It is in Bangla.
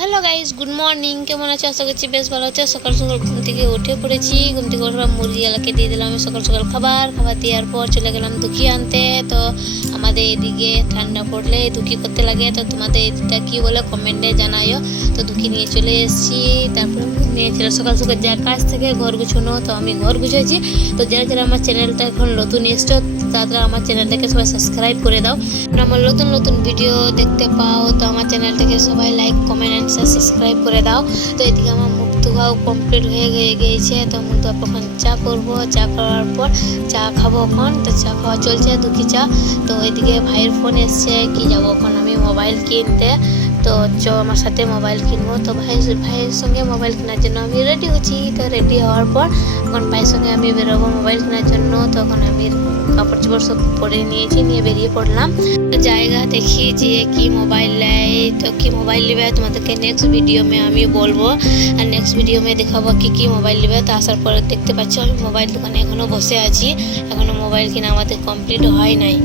Hello guys, good morning. কেমন আছো? আশা করছি বেশ ভালো আছো। সকাল সকাল ঘুম থেকে উঠে পড়েছি। ঘুম থেকে উঠে মুরগিগুলোকে দিয়ে দিলাম আমি সকাল সকাল খাবার দেওয়ার পর চলে গেলাম দুঃখী আনতে। তো আমাদের এদিকে ঠান্ডা পড়লে দুঃখী করতে লাগে, তো তোমাদের এটা কী বলে কমেন্টে জানাইও। তো দুঃখী নিয়ে চলে এসেছি। তারপরে নিয়েছিল সকাল সকাল যা কাজ থেকে ঘর গুছানো, তো আমি ঘর গুছাইছি। তো যারা যারা আমার চ্যানেলটা এখন নতুন এসছো তারা আমার চ্যানেলটাকে সবাই সাবস্ক্রাইব করে দাও। আমার নতুন নতুন ভিডিও দেখতে পাও, তো আমার চ্যানেলটাকে সবাই লাইক কমেন্ট অ্যান্ড সাবস্ক্রাইব করে দাও। তো এদিকে আমার মুখ ধোয়াও কমপ্লিট হয়ে গিয়েছে। তো মুখ ধোয়া এখন চা করবো, চা করার পর চা খাবো এখন। তো চা খাওয়া চলছে দুঃখী চা। তো এদিকে ভাইয়ের ফোন এসছে কি যাবো এখন আমি মোবাইল কিনতে। তো আমার সাথে মোবাইল কিনবো। তো ভাইয়ের সঙ্গে মোবাইল কেনার জন্য আমি রেডি হচ্ছি। তো রেডি হওয়ার পর এখন ভাইয়ের সঙ্গে আমি বেরোবো মোবাইল কেনার জন্য। তখন আমি কাপড় চোপড় সব পরে নিয়েছি, নিয়ে বেরিয়ে পড়লাম। তো জায়গা দেখি যে কি মোবাইল নেয়, তো কি মোবাইল নেবে তোমাদেরকে নেক্সট ভিডিও মে আমি বলবো। আর নেক্সট ভিডিও মে দেখাবো কি মোবাইল নেবে। তো আসার পরে দেখতে পাচ্ছ আমি মোবাইল দোকানে এখনও বসে আছি, এখনও মোবাইল কিনা আমাদের কমপ্লিট হয় নাই।